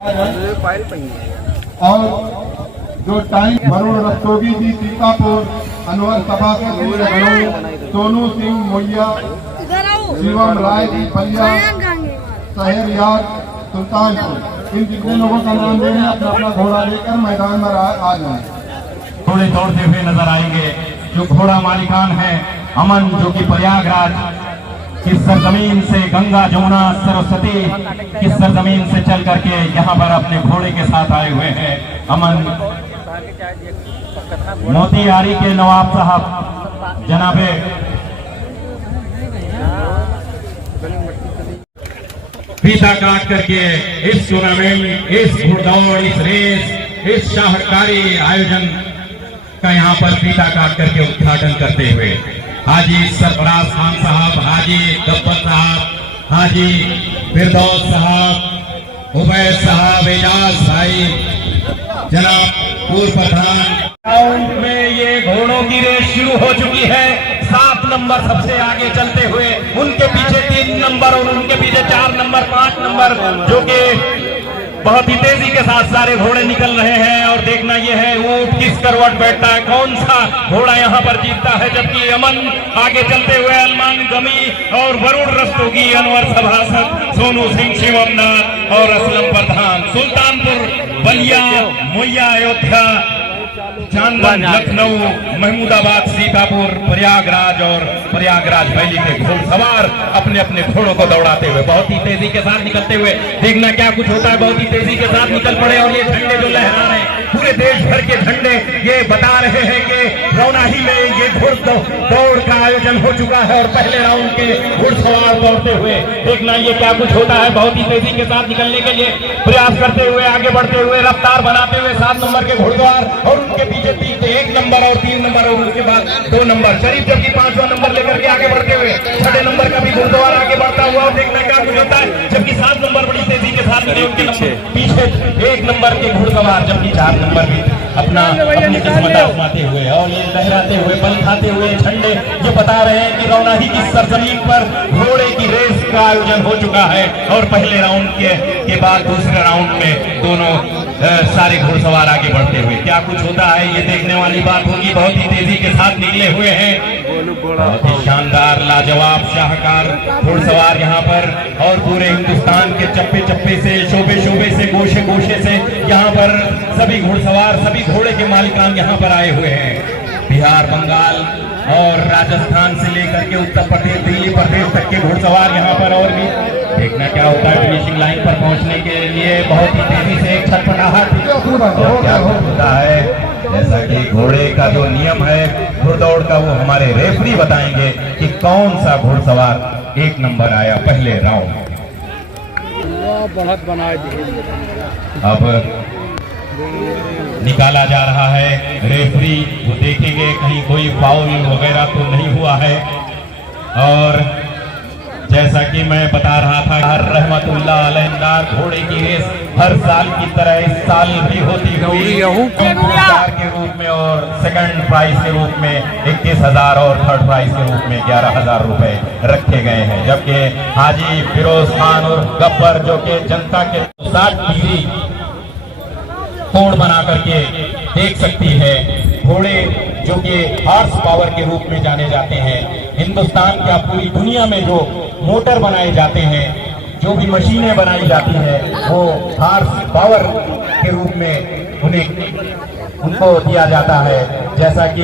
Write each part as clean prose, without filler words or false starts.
और जो टाइम वरुण रस्तोगी जी सीतापुर, अनवर सभा से सोनू सिंह मोइया, शिवम राय जी फलिया, शहर याद सुल्तानपुर, इन जितने लोगों का नाम लेने अपना अपना घोड़ा लेकर मैदान में आ जाए। थोड़े दौड़ते हुए नजर आएंगे जो घोड़ा मालिकान है अमन, जो कि प्रयागराज की सरजमीन से गंगा जमुना सरस्वती की सरजमीन से चल करके यहाँ पर अपने घोड़े के साथ आए हुए हैं। अमन मोतिहारी के नवाब साहब जनाबे फीता काट करके इस टूर्नामेंट, इस घुड़दौड़, इस रेस, इस शाहकारी आयोजन का यहाँ पर फीता काट करके उद्घाटन करते हुए हाजी सरफराज खान साहब, हाजी गब्बर साहब, हाजी फिरदौस साहब, उबैद साहब, एजाज भाई, जनाब पूर्व प्रधान। राउंड में ये घोड़ों की रेस शुरू हो चुकी है। 7 नंबर सबसे आगे चलते हुए, उनके पीछे 3 नंबर और उनके पीछे 4 नंबर 5 नंबर, जो कि बहुत ही तेजी के साथ सारे घोड़े निकल रहे हैं। और देखना यह है ऊंट किस करवट बैठता है, कौन सा घोड़ा यहाँ पर जीतता है। जबकि अमन आगे चलते हुए अरमान गमी और वरुण रस्तोगी, अनवर सभासद, सोनू सिंह, शिवम नाथ और असलम प्रधान, सुल्तानपुर, बलिया, मोइया, अयोध्या, चांदन, लखनऊ, महमूदाबाद, सीतापुर, प्रयागराज और प्रयागराज वैली के घोड़सवार अपने अपने घोड़ों को दौड़ाते हुए बहुत ही तेजी के साथ निकलते हुए, देखना क्या कुछ होता है। बहुत ही तेजी के साथ निकल पड़े और ये झंडे जो लहरा रहे हैं, पूरे देश भर के झंडे ये बता रहे हैं कि रौनाही में ये दौड़ का आयोजन हो चुका है। और पहले राउंड के घुड़सवार दौड़ते हुए, देखना ये क्या कुछ होता है। बहुत ही तेजी के साथ निकलने के लिए प्रयास करते हुए, आगे बढ़ते हुए, रफ्तार बनाते हुए 7 नंबर के घुड़सवार और उनके पीछे 1 नंबर और 3 नंबर और उसके बाद 2 नंबर शरीफ, जबकि 5वां नंबर लेकर के आगे बढ़ते हुए 6 नंबर का भी घुड़सवार आगे बढ़ता हुआ। और देखना क्या कुछ होता है। जबकि 7 नंबर बड़ी तेजी के साथ निकले, उनके पीछे 1 नंबर के घुड़सवार, जबकि 4 नंबर भी अपनी किस्मत आजमाते हुए और ये लहराते हुए, बल खाते हुए झंडे ये बता रहे हैं कि रौनाही की सरजमीन पर घोड़े की रेस का आयोजन हो चुका है। और पहले राउंड के बाद दूसरे राउंड में दोनों सारे घुड़सवार आगे बढ़ते हुए क्या कुछ होता है ये देखने वाली बात होगी। बहुत ही तेजी के साथ निकले हुए हैं, बहुत ही शानदार, लाजवाब, शाहकार घुड़सवार यहाँ पर। और पूरे हिंदुस्तान के चप्पे चप्पे से, शोबे शोबे से, गोशे गोशे से यहाँ पर सभी घुड़सवार, सभी घोड़े के मालिकान यहाँ पर आए हुए हैं। बिहार, बंगाल और राजस्थान से लेकर के उत्तर प्रदेश, दिल्ली प्रदेश तक के घुड़सवार यहाँ पर। और भी देखना क्या होता है फिनिशिंग लाइन पर पहुंचने के लिए बहुत ही तेजी से एक छटपटाहट क्या होता है। जैसा कि घोड़े का जो नियम है घुड़दौड़ का, वो हमारे रेफरी बताएंगे कि कौन सा घुड़सवार 1 नंबर आया पहले राउंड। अब निकाला जा रहा है, रेफरी वो देखेंगे कहीं कोई फाउल वगैरह तो नहीं हुआ है। और जैसा कि मैं बता रहा था, रहमतुल्लाह अलैहिन्नार घोड़े की रेस हर साल की तरह इस साल भी होती हुई पुरस्कार के रूप में और सेकंड प्राइज के रूप में 21,000 और थर्ड प्राइज के रूप में 11,000 रुपए रखे गए हैं। जबकि हाजी फिरोज खान और गब्बर, जो कि जनता के 60 डिग्री कोण बना करके देख सकती है, घोड़े जो कि हॉर्स पावर के रूप में जाने जाते हैं। हिंदुस्तान का पूरी दुनिया में जो मोटर बनाए जाते हैं, जो भी मशीनें बनाई जाती हैं, वो हॉर्स पावर के रूप में उनको दिया जाता है। जैसा कि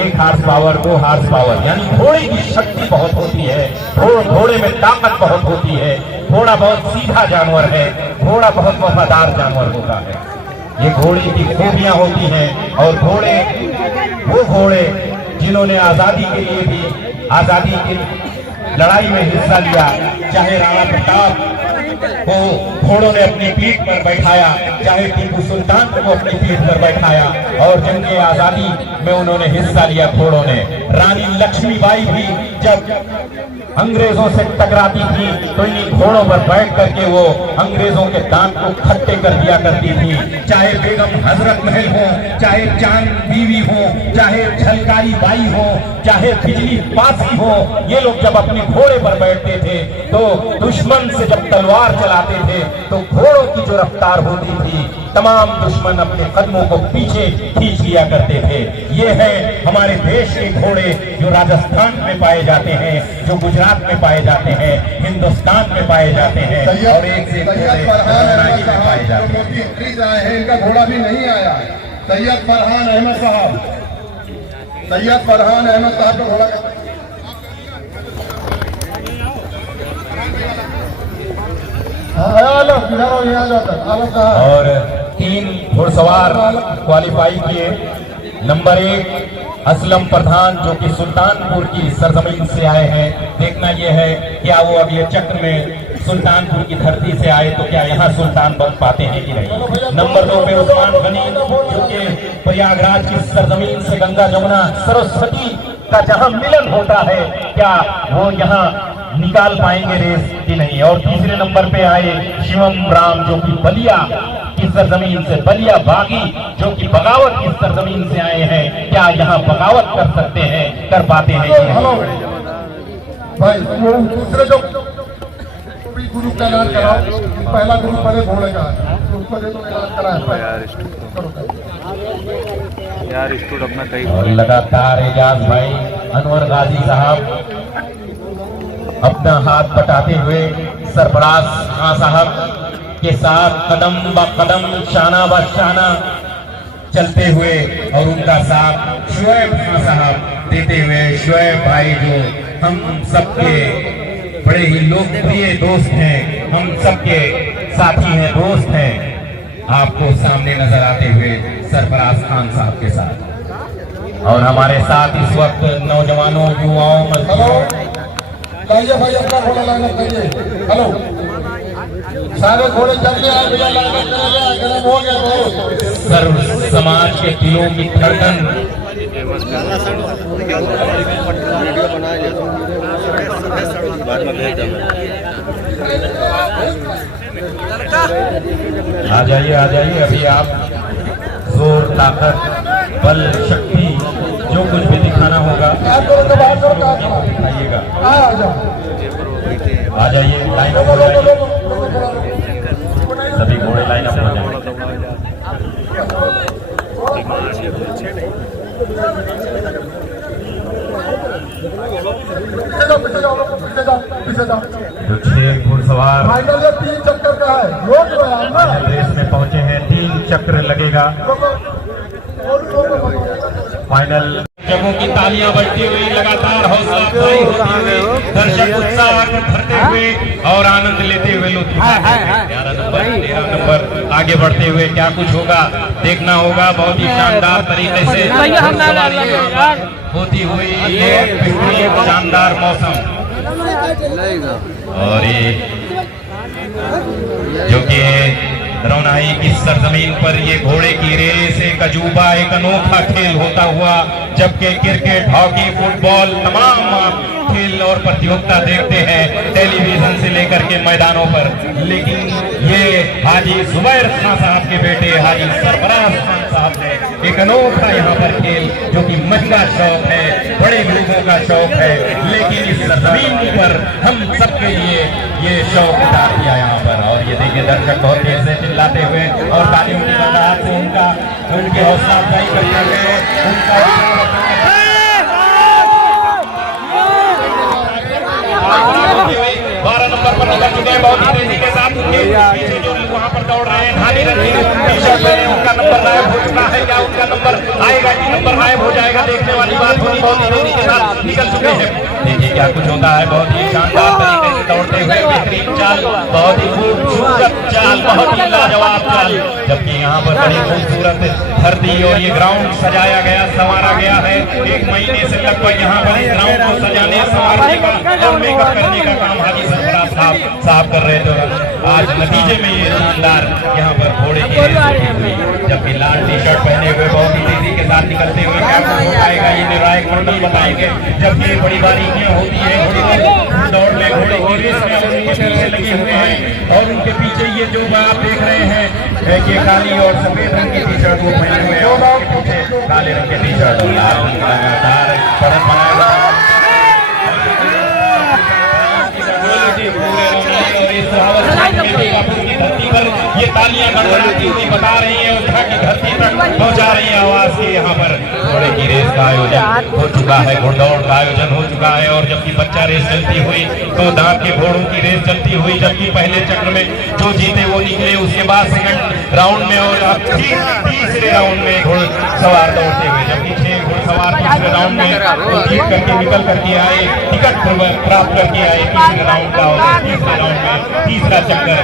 1 हॉर्स पावर, 2 हॉर्स पावर, यानी घोड़े की शक्ति बहुत होती है, घोड़े में ताकत बहुत होती है। घोड़ा बहुत सीधा जानवर है, घोड़ा बहुत वफादार जानवर होता है। ये घोड़े की खूबियां होती हैं। और वो घोड़े जिन्होंने आजादी के लिए भी, आजादी की लड़ाई में हिस्सा लिया, चाहे राणा प्रताप को घोड़ों ने अपनी पीठ पर बैठाया, चाहे टीपू सुल्तान को अपनी पीठ पर बैठाया, और जंग आजादी में उन्होंने हिस्सा लिया घोड़ों ने। रानी लक्ष्मीबाई भी जब अंग्रेजों से टकराती थी तो इन्हीं घोड़ों पर बैठ करके वो अंग्रेजों के दांत को खट्टे कर दिया करती थी। चाहे बेगम हजरत महल हो, चाहे चांद बीवी हो, चाहे झलकारी बाई हो, चाहे बिजली पासी हो, ये लोग जब अपने घोड़े पर बैठते थे तो दुश्मन से जब तलवार चलाते थे तो घोड़ों की जो रफ्तार होती थी तमाम दुश्मन अपने कदमों को पीछे खींच लिया करते थे। ये है हमारे देश के घोड़े जो राजस्थान में पाए जाते हैं, जो गुजरात में पाए जाते हैं, हिंदुस्तान में पाए जाते हैं और एक से पाए जाते हैं। इनका घोड़ा भी नहीं आया। सैयद फरहान अहमद साहब, सैयद फरहान अहमद साहब का घोड़ा और 3 घुड़सवार क्वालिफाई किए। नंबर 1 असलम प्रधान जो कि सुल्तानपुर की सरजमीन से आए हैं। देखना यह है क्या वो अगले चक्र में सुल्तानपुर की धरती से आए तो क्या यहाँ सुल्तान बन पाते हैं कि नहीं। नंबर 2 पे उस्मान गनी जो कि प्रयागराज की सरजमीन से गंगा जमुना सरस्वती का जहाँ मिलन होता है क्या वो यहाँ निकाल पाएंगे रेस कि नहीं। और तीसरे नंबर पे आए शिवम राम जो कि बलिया की सरजमीन से, बलिया बागी जो कि बगावत की सरजमीन से आए हैं, क्या यहाँ बगावत कर सकते हैं, कर पाते हैं कि नहीं। भाई वो दूसरे जो गुरु का ऐलान कराओ, पहला गुरु पहले घोड़े का उसको दे तो ऐलान करा है यार स्टूड अपना कहीं। और लगातार एजाज भाई अनवर गाजी साहब अपना हाथ बटाते हुए सरफराज खां साहब के साथ कदम ब कदम, शाना ब शाना चलते हुए और उनका साथ शुएब खां साहब देते हुए। शुएब भाई जो हम सबके बड़े ही लोकप्रिय दोस्त हैं, हम सबके साथी हैं, दोस्त हैं, आपको सामने नजर आते हुए सरफराज खान साहब के साथ। और हमारे साथ इस वक्त नौजवानों, युवाओं, मजदूरों कहिए भाई अपना घोड़ा लाइनअप करिए। हेलो सारे घोड़े चलने आए भैया, लाइनअप करेंगे हो गया बहुत। सर्व समाज के दिलों की धड़कन वीडियो बनाए बाद में भेज देंगे। आ जाइए अभी आप जोर, ताकत, बल, शक्ति जो कुछ भी दिखाना होगा दिखाइएगा। आ जाइए, लाइन अप हो जाइए, सभी घोड़े लाइन अप हो जाएंगे। जो 6 घुड़सवार फाइनल 3 चक्कर का है, रेस में पहुंचे हैं, 3 चक्र लगेगा। फाइनल जगहों की तालियां बजती हुई लगातार हौसला अफजाई होती हुई, दर्शक उत्साह भरते हुए और आनंद लेते हुए लोग 11 नंबर 13 नंबर आगे बढ़ते हुए क्या कुछ होगा देखना होगा। बहुत ही शानदार तरीके से होती हुई ये बेहतरीन शानदार मौसम और ये जो कि रौनाई की सरजमीन पर ये घोड़े की रेस एक अजूबा, एक अनोखा खेल होता हुआ, जबकि क्रिकेट, हॉकी, फुटबॉल तमाम खेल और प्रतियोगिता देखते हैं टेलीविजन से लेकर के मैदानों पर, लेकिन ये हाजी जुबैर खां साहब के बेटे हाजी सरफराज खान साहब ने एक अनोखा यहाँ पर खेल जो कि महिला शौक है, बड़े लोगों का शौक है, लेकिन इस जमीन पर हम सबके लिए ये शौक उतार दिया यहाँ पर। और ये देखिए दर्शक बहुत देर से चिल्लाते हुए और तालियों की बरकत से उनकी हौसला अफजाई करते हुए उनका 12 नंबर पर निकल चुके हैं बहुत ही तेजी के साथ। उनके पीछे जो वहां पर दौड़ रहे हैं ढाली रंग की टी-शर्ट में, उनका नंबर गायब हो चुका है। क्या उनका नंबर आएगा कि नंबर गायब हो जाएगा, देखने वाली बात होगी। बहुत ही तेजी के साथ निकल चुके हैं, देखिए क्या कुछ होता है। बहुत ही शानदार तरीके से दौड़ करते हुए बेहतरीन चाल, बहुत ही खूबसूरत चाल, बहुत ही लाजवाब चाल। जबकि यहाँ पर बड़ी खूबसूरत धरती और ये ग्राउंड सजाया गया, संवारा गया है। 1 महीने से लगभग यहाँ पर इस ग्राउंड को सजाने, संवारने का और मेकअप करने का काम हाजी सरफराज साहब कर रहे थे। आज नतीजे में ये शानदार यहाँ पर घोड़े की रेस हुई, जबकि लाल टी शर्ट पहने हुए बहुत ही तेजी के साथ निकलते हुए कैप्टन बताएगा, ये निर्णायक मंडल बताएंगे। जब ये बड़ी बारीकियां होती है दौड़ में, घोड़े की रेस में, और उनके पीछे लगे हुए हैं और उनके पीछे ये जो आप देख रहे हैं कि काली और सफेद रंग की टी शर्ट वो पहने हुए हैं और उनके पीछे काले रंग के टी शर्ट और लाल रंग का लगातार पड़त बनाया हुआ है। धरती पर ये तालियां गड़गड़ाती हुई बता रही है उत्तरा की धरती तक पहुंचा रही है आवाज की। यहाँ पर घोड़े की रेस का आयोजन हो चुका है, घुड़दौड़ का आयोजन हो चुका है। और जबकि बच्चा रेस चलती हुई तो दांत के घोड़ों की रेस चलती हुई, जबकि पहले चक्र में जो जीते वो निकले, उसके बाद सेकंड राउंड में और अब तीसरे राउंड में घुड़सवार दौड़ते हुए, जबकि 6 घुड़सवार तीसरे राउंड में जीत करके निकल करके आए, टिकट प्राप्त करके आए तीसरे राउंड का। और तीसरे राउंड में तीसरा चक्कर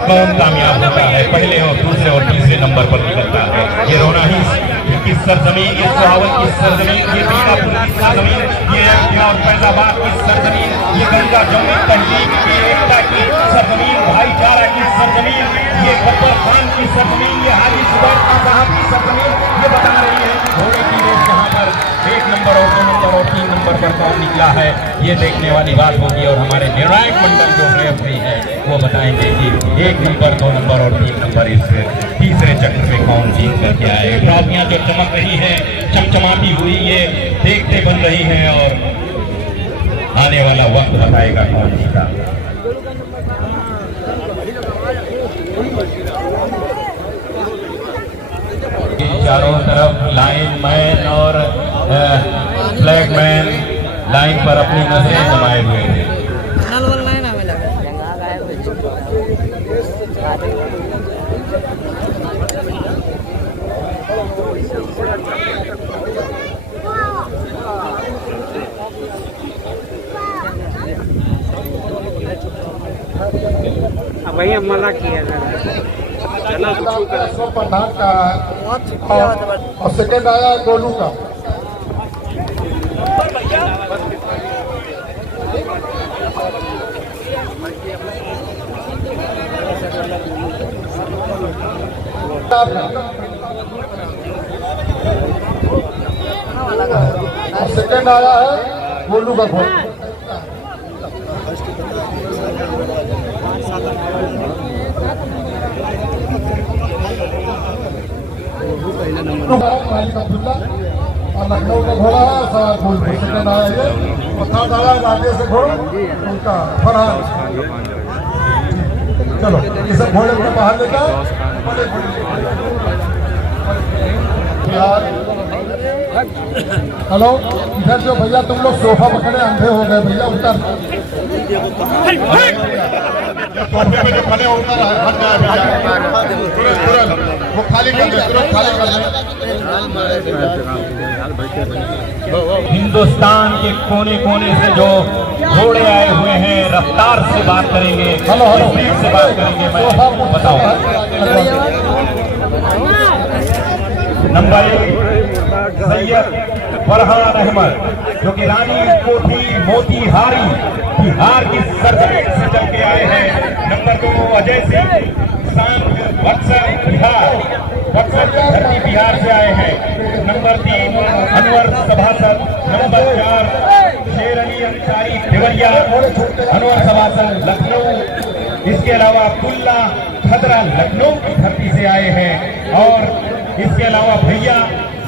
कौन कामयाब होता है, पहले और दूसरे और तीसरे नंबर पर निकलता है। ये रोना ही किस सरजमीन, इस सुहावन की सरजमीन, ये बीकापुर की सरजमीन, ये अयोध्या और फैजाबाद की सरजमीन, ये गंगा जमुनी तहजीब की एकता की सरजमीन, भाईचारा की सरजमीन, ये गब्बर खान की सरजमीन, ये हाजी जुबैर खान साहब की सरजमीन, ये बता रही है कि घोड़े की रेस यहाँ पर 1 नंबर और 2 नंबर और 3 नंबर पर कौन निकला है, ये देखने वाली बात होगी। और हमारे निर्णायक मंडल जो रेफरी है वो बताएंगे कि 1 नंबर, 2 नंबर और 3 नंबर इस तीसरे चक्र में कौन जीत करके आए। ट्रॉफियां जो चमक रही है, चमचमाती हुई, ये देखते बन रही है और आने वाला वक्त बताएगा कौन जीता। चारों तरफ लाइन मैन और फ्लैग मैन लाइन पर अपनी नजरें जमाए हुए थे। भैया मला किया प्रधान का और सेकेंड आया गोलू का। और सेकेंड आया है गोलू का घोड़ा। और लखनऊ का घोड़ा है, सेकेंड आया ये और आया आगे से घोड़ा उनका फरहान। चलो ये सब घोड़े को बाहर लेकर हेलो, इधर जो भैया तुम लोग सोफा पकड़े अंधे हो गए भैया, उतर सोफे पे जो खड़े उतर हट जाए भैया, तुरंत वो खाली कर दे, तुरंत खाली कर दे। हिंदुस्तान के कोने कोने से जो घोड़े आए हुए हैं, रफ्तार से बात करेंगे, हेलो से बात करेंगे। मैं बताओ नंबर 1 सैयद फरहान अहमद, जो कि रानी कोठी मोतीहारी बिहार की सरजमीन से चल के आए हैं। नंबर 2 अजय सिंह बक्सर बिहार, बक्सर की धरती बिहार से आए हैं। नंबर 3 अनवर सभासद, नंबर 4 शेर अली अंसारी देवरिया, अनवर सभासद लखनऊ। इसके अलावा अब्दुल्ला खदरा लखनऊ की धरती से आए हैं। और इसके अलावा भैया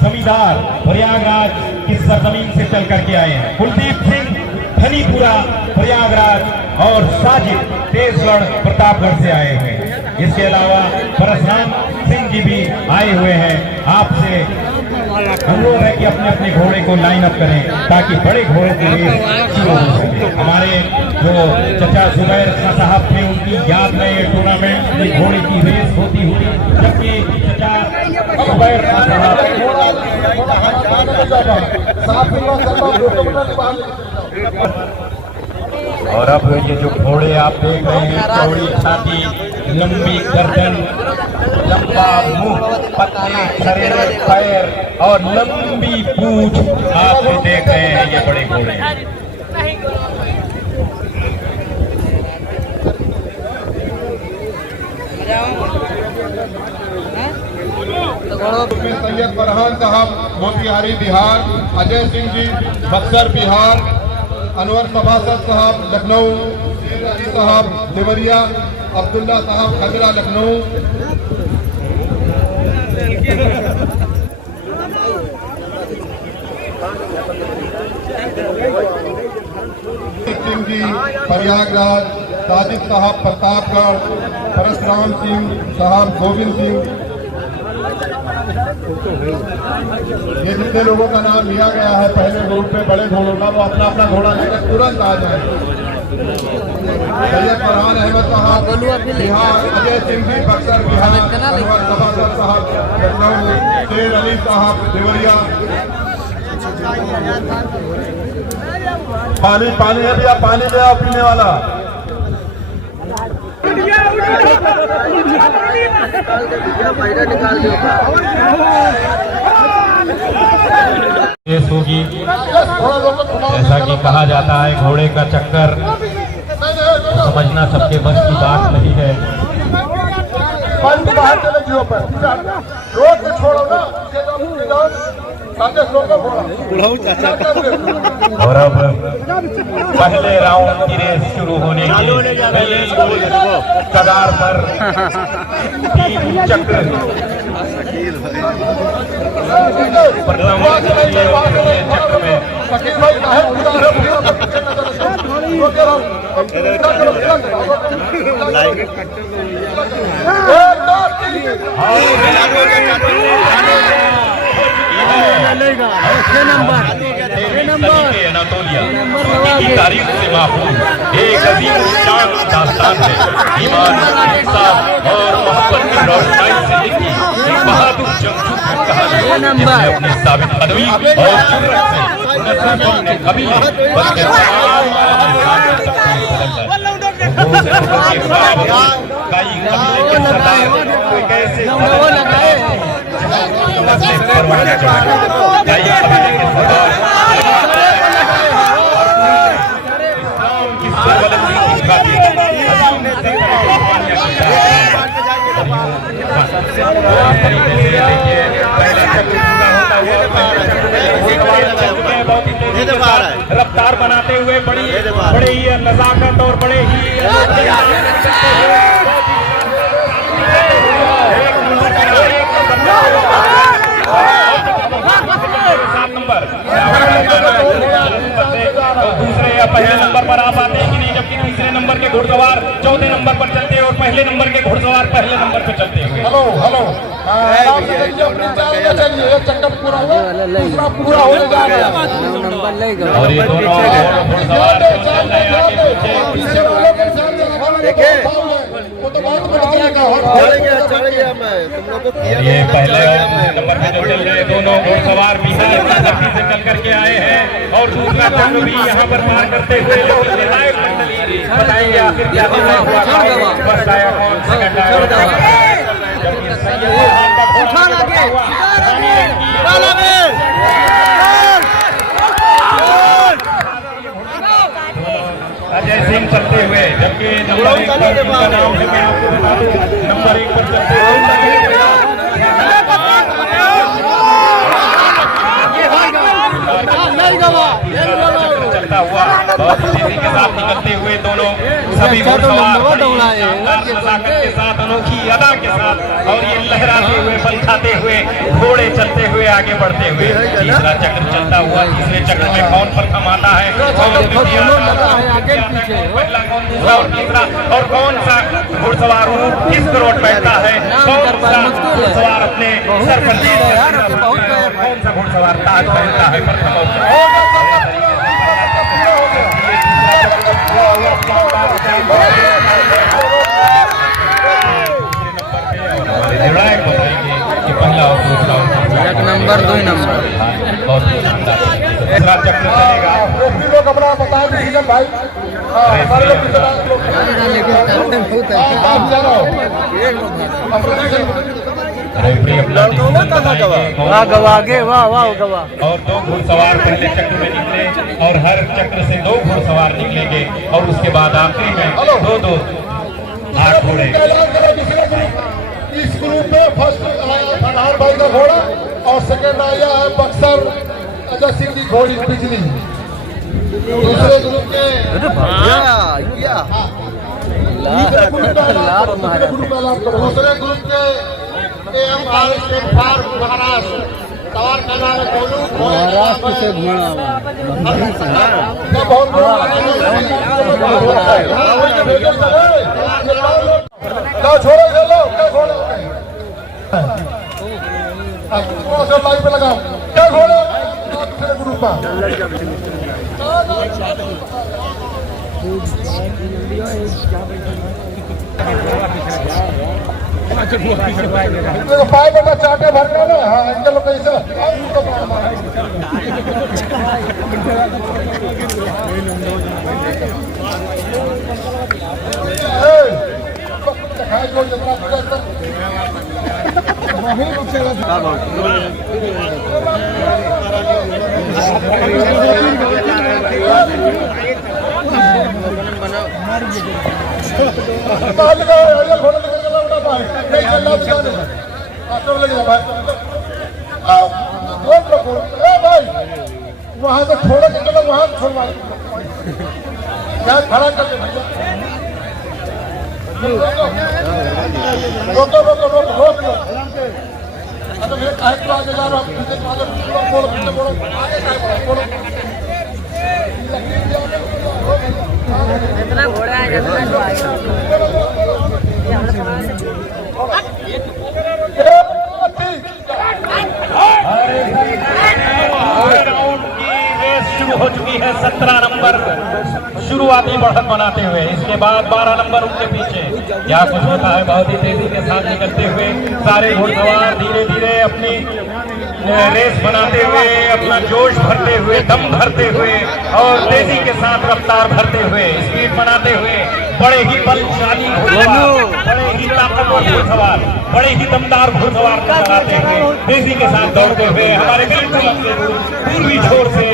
जमींदार प्रयागराज की सरजमीन से चल करके आए हैं। कुलदीप सिंह धनीपुरा प्रयागराज और साजिद तेजगढ़ प्रतापगढ़ से आए हैं। इसके अलावा परशुराम सिंह जी भी आए हुए हैं। आपसे अनुरोध है कि अपने अपने घोड़े को लाइन अप करें ताकि बड़े घोड़े के लिए शुरू हो सके। हमारे जो चचा जुबैर खान साहब थे, उनकी याद में ये टूर्नामेंट की घोड़े की रेस होती हुई, जबकि चचा जुबैर खान साहब और अब ये जो घोड़े आप देख रहे हैं, चौड़ी छाती, लंबी गर्दन, लंबा मुंह, पतले खड़े पैर और लंबी पूंछ आप देख रहे हैं, ये बड़े घोड़े हैं। सैयद फरहान साहब मोतिहारी बिहार, अजय सिंह जी बक्सर बिहार, अनवर सभासद साहब लखनऊ, अली साहब देवरिया, अब्दुल्ला साहब खजरा लखनऊ, सिंह जी प्रयागराज, साजिद साहब प्रतापगढ़, परशुराम सिंह साहब गोविंद सिंह। ये जितने लोगों का नाम लिया गया है पहले ग्रुप में बड़े घोड़ों का, वो अपना अपना घोड़ा लेकर तुरंत आ जाए। सैयद फरहान अहमद साहब बिहार, अजय सिंह जी बक्सर बिहार, अनवर सभासद साहब लखनऊ, शेर अली साहब देवरिया। पानी पानी है भैया, पानी ले आओ पीने वाला। होगी जैसा कि कहा जाता है, घोड़े का चक्कर समझना सबके बस की बात नहीं है। बाहर चले जियो पर रोड पे छोड़ो ना, और अब पहले राउंड की रेस शुरू होने की कगार पर 3 चक्र चक्र में तारीख से महफूज एक अजीम शान दास्तान है। ईमान, इंसाफ और मोहब्बत की रोशनाई से लिखी एक बहादुर जंगजू की कहानी, जिसने अपनी साबित कदमी और जुर्रत से न सिर्फ अपने कबीले बल्कि रफ्तार बनाते हुए बड़े ही नजाकत और बड़े ही 7 नंबर दूसरे या पहले नंबर पर आप आते हैं कि नहीं, जबकि तीसरे नंबर के घुड़सवार चौथे नंबर पर चलते हैं और पहले नंबर के घुड़सवार पहले नंबर पर चलते हैं। हेलो हेलो, चलिए चक्कर पूरा हुआ, दूसरा पूरा होने जा रहा है। और ये दोनों घुड़सवार ये पहले नंबर पे जो चल रहे दोनों घुड़सवार बिहार की धरती से चल करके आए हैं और दूसरा चक्र भी यहाँ पर पार करते हुए बताएंगे आखिर क्या फर्स्ट आया कौन, सेकंड आया। अजय सिंह चलते हुए, जबकि नंबर 1 पर जिनका नाम है मैं आपको बता दूं, नंबर 1 पर चलते हुए चलता हुआ बहुत तेजी के साथ निकलते हुए दोनों सभी घुड़सवार के साथ, अनोखी अदा के साथ और ये लहराते हुए बल खाते हुए घोड़े चलते हुए आगे बढ़ते हुए तीसरा चक्र चलता हुआ। तीसरे चक्र में कौन प्रथम आता है, पहला कौन, दूसरा और तीसरा, और कौन सा घुड़सवार किस करोड़ बैठता है, कौन सा घुड़सवार अपने सर पर कौन सा घुड़सवार ताज पहनता है प्रथम। कि पहला और दूसरा 1 नंबर 2 नंबर बहुत शानदार चक्र चलेगा। कपड़ा बताए भाई हमारे लोग कितना आप चलो रेफरी अपना डिसीजन बताएंगे। वाह गवा आगे, वाह वाह गवा। और 2 घुड़सवार पहले चक्र में निकले और हर चक्र से 2 घुड़सवार निकलेंगे और उसके बाद आखिरी में 2-2 8 घोड़े। इस ग्रुप में फर्स्ट आया फनहार भाई का घोड़ा और सेकंड आया है बक्सर अजय सिंह की घोड़ी बिजली। दूसरे ग्रुप के दूसरे ग्रुप के एम महाराष्ट्र सवार करना है गोलू महाराष्ट्र से घोड़ा छोड़ो चलो क्या घोड़े लाइन पे लगाओ क्या घोड़े दूसरे ग्रुप में पाए बेटा चाटे भरना ना। हाँ इनके लोग कैसे वहां से छोड़ो निकलो वहां छोड़वा खड़ा कर दे भैया। रोको रोको रोको रोक लो। अरे मेरे काहे तो आगे जा रहा हूं पीछे आगे बोलो पीछे बोलो आगे काहे बोलो जितना घोड़ा है जितना राउंड की रेस शुरू हो चुकी है। 17 नंबर शुरुआती बढ़त बनाते हुए, इसके बाद 12 नंबर उनके पीछे। क्या कुछ होता है, बहुत ही तेजी के साथ निकलते हुए सारे घुड़सवार धीरे धीरे अपनी रेस बनाते हुए, अपना जोश भरते हुए, दम भरते हुए और तेजी के साथ रफ्तार भरते हुए, स्पीड बनाते हुए, बड़े ही बलशाली घुड़सवार, बड़े ही ताकतवर घुड़सवार, बड़े ही दमदार घुड़सवार चलाते हुए तेजी के साथ दौड़ते हुए हमारे बिल्कुल पूर्वी छोर से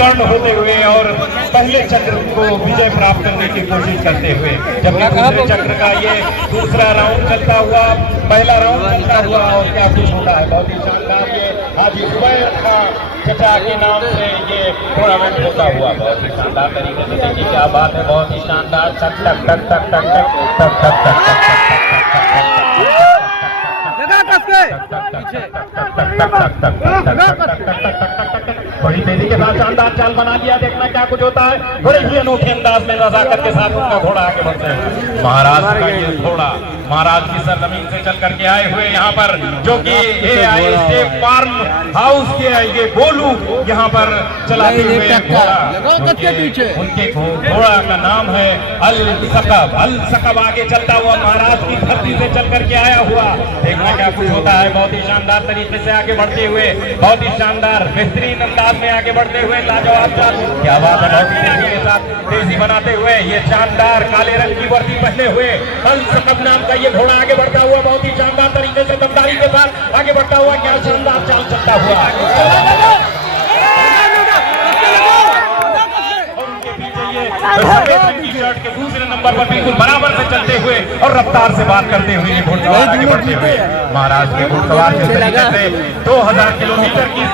टर्न होते हुए और पहले चक्र को विजय प्राप्त करने की कोशिश करते हुए, जबकि दूसरे चक्र का ये दूसरा राउंड चलता हुआ, पहला राउंड चलता हुआ और क्या कुछ होता है। बहुत ही शानदार ये हाजी जुबैर खां चचा के नाम से ये टूर्नामेंट होता हुआ बहुत ही शानदार तरीके से। देखिए क्या बात है, बहुत ही शानदार। टक टक टक टक टक टक टक टक बड़ी तेजी के साथ शानदार चाल बना लिया। देखना क्या कुछ होता है। बड़े ही अनोखे अंदाज में नजाकत के साथ उनका घोड़ा आगे बढ़ते हैं। महाराष्ट्र का ये घोड़ा महाराष्ट्र की सरजमीन से चल करके आए हुए यहाँ पर, जो कि फार्म हाउस के ये गोलू यहाँ पर चलाते हुए घोड़ा, उनके घोड़ा का नाम है अल सकब। अल सकब आगे चलता हुआ महाराष्ट्र की धरती से चल करके आया हुआ। देखना क्या कुछ होता है। बहुत ही शानदार तरीके से आगे बढ़ते हुए, बहुत ही शानदार बेहतरीन अंदाज में आगे बढ़ते हुए, लाजवाब चाल, क्या बात है। बहुत ही तेजी के साथ तेजी बनाते हुए ये शानदार काले रंग की वर्दी पहने हुए अल सकब नाम का ये घोड़ा आगे बढ़ता हुआ, बहुत ही शानदार तरीके से दमदारी के साथ आगे बढ़ता हुआ, क्या शानदार चाल चलता हुआ। सफेद रंग की शर्ट के दूसरे नंबर पर बिल्कुल बराबर से चलते हुए और रफ्तार से बात करते हुए ये घुड़सवार आगे बढ़ते हुए महाराष्ट्र के घुड़सवार जिस तरीके से 2000 किलोमीटर की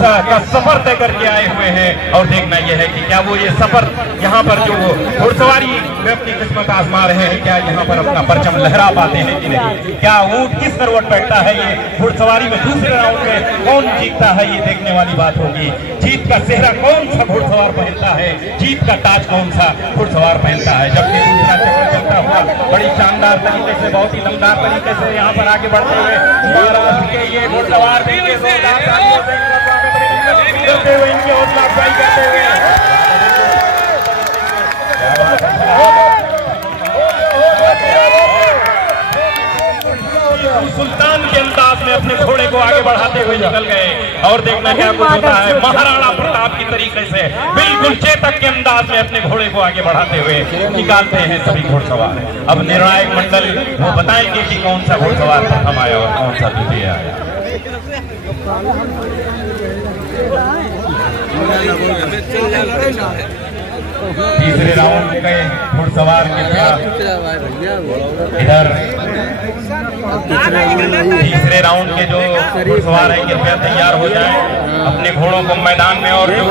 का सफर तय करके आए हुए हैं। और देखना यह है कि क्या वो ये सफर यहाँ पर जो घुड़सवारी में अपनी किस्मत आजमा रहे हैं, क्या यहाँ पर अपना परचम लहरा पाते हैं कि नहीं। क्या ऊंट किस करवट बैठता है ये घुड़सवारी में दूसरे राउंड में, कौन जीतता है ये देखने वाली बात होगी। जीत का सेहरा कौन सा घुड़सवार पहनता है, जीत का ताज कौन सा घुड़सवार पहनता है। जबकि दूसरा चक्कर चलता हुआ बड़ी शानदार तरीके से, बहुत ही दमदार तरीके से यहाँ पर आगे बढ़ते हुए महाराष्ट्र के ये घुड़सवार भी करते हुए, इनकी हौसला अफजाई करते हुए टीपू सुल्तान के अंदाज में अपने घोड़े को आगे बढ़ाते हुए निकल गए। और देखना क्या कुछ होता है, महाराणा प्रताप की तरीके से बिल्कुल चेतक के अंदाज में अपने घोड़े को आगे बढ़ाते हुए निकालते हैं सभी घोड़सवार। अब निर्णायक मंडल वो बताएंगे कि कौन सा घोड़सवार प्रथम आया और कौन सा द्वितीय आया। तीसरे राउंड के घुड़सवार के इधर तीसरे राउंड के जो घुड़सवार है कृपया तैयार हो जाएं अपने घोड़ों को मैदान में। और जो